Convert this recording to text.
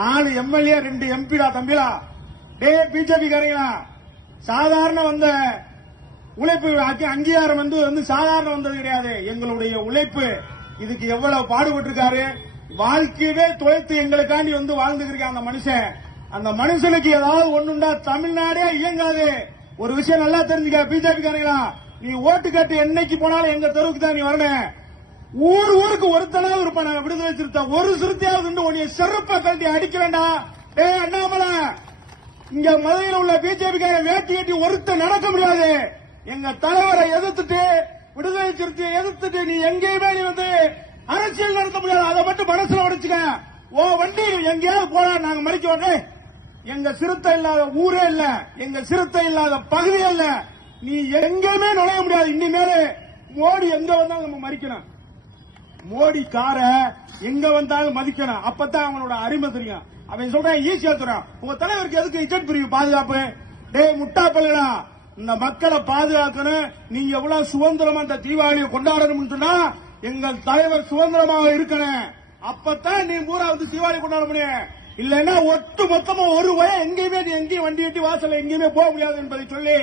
நாலு எம்எல்ஏ ரெண்டு எம்பிடா தம்பிலா. டே பிஜேபி காரங்களா சாதாரண வந்த உழைப்பு அங்கீகாரம் வந்து வந்து சாதாரண வந்தது கிடையாது. எங்களுடைய உழைப்பு. இதுக்கு எவ்வளவு பாடுபட்டு இருக்காரு வாழ்க்கையவே தொலைத்து எங்களுக்காண்டி வந்து வாழ்ந்துருக்க அந்த மனுஷன். அந்த மனுஷனுக்கு ஏதாவது ஒண்ணுண்டா தமிழ்நாடே இயங்காது. ஒரு விஷயம் நல்லா தெரிஞ்சுக்க பிஜேபி காரங்களா நீ ஓட்டு கட்டு என்னைக்கு போனாலும் எங்க தெருவுக்கு தான் நீ வரணும். ஊர் ஊருக்கு ஒருத்தனாவது இருப்பான். நாங்க விடுதலை சிறுத்தை. ஒரு சிறுத்தையாவது உன்னைய செருப்ப கழட்டி அடிக்க வேண்டாம் அண்ணாமலை. இங்க மதுரையில் உள்ள பிஜேபி வேட்டி கட்டி ஒருத்த நடக்க முடியாது. எங்க தலைவரை எதிர்த்துட்டு விடுதலை சிறுத்தையை எதிர்த்துட்டு நீ எங்கேயுமே நீ வந்து அரசியல் நடத்த முடியாது. அதை மட்டும் மனசுல உடைச்சுக்க ஓ வண்டி எங்கேயாவது போனா நாங்க மறிக்க எங்க சிறுத்தை இல்லாத ஊரே இல்ல. எங்க சிறுத்தை இல்லாத பகுதி இல்ல. நீ எங்கேயுமே நுழைய முடியாது. இனிமேல் மோடி எங்க வந்தாலும் நம்ம மறிக்கணும் மோடி கார எங்க வந்தாலும் மதிக்கணும். அப்பதான் அவனோட அருமை தெரியும். அவன் சொல்றான் ஈஸியா சொல்றான் உங்க தலைவருக்கு எதுக்கு இஜெட் பிரிவு பாதுகாப்பு? டேய் முட்டா பல்லுடா இந்த மக்களை பாதுகாக்கணும். நீங்க எவ்வளவு சுதந்திரமா இந்த தீபாவளியை கொண்டாடணும்னு சொன்னா எங்கள் தலைவர் சுதந்திரமாக இருக்கணும். அப்பதான் நீ பூரா வந்து தீபாவளி கொண்டாட முடியும். இல்லைன்னா ஒட்டு மொத்தமா ஒரு வய எங்கேயுமே நீ எங்கேயும் வண்டி எட்டி வாசல்ல எங்கேயுமே போக முடியாது என்பதை சொல்லி